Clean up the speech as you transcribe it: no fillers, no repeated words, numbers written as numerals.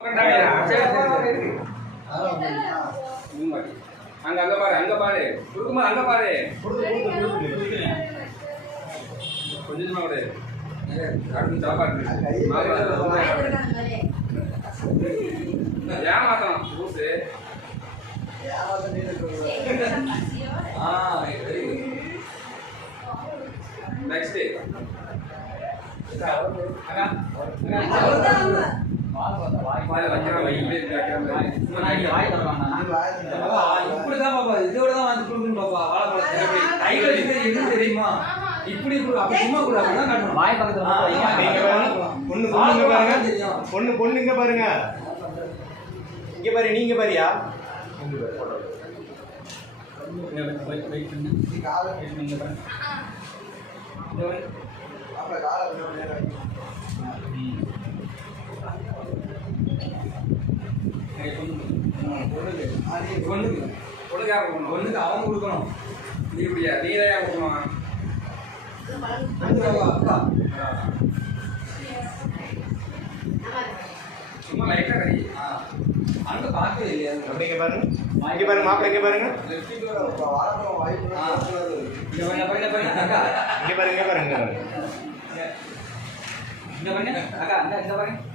அங்க அங்க பாரு அங்க பாரு குடுக்குமா அங்க பாரு கொஞ்சமா விடு அடுத்து சாப்பாடு ஏமாத்தம் ரூட்டு வெரி குட் நெக்ஸ்ட் தெரியுமா இப்படி சும்மா கூட வாய் பொண்ணு பொண்ணுங்க பாருங்க இங்க பாரு நீங்க பாரியா பொண்ணுக்கு அவன் கொடுக்கணும் நீ இப்படியா நீரையா கொடுக்கணும் சும்மா லைட்டா கடி அங்க பார்க்கவே இல்லையா அப்படிங்க பாருங்க இங்க பாருங்க மாப்பிள்ளை இங்க பாருங்க இங்க பாருங்க இங்க பாருங்க அக்கா இங்க பாருங்க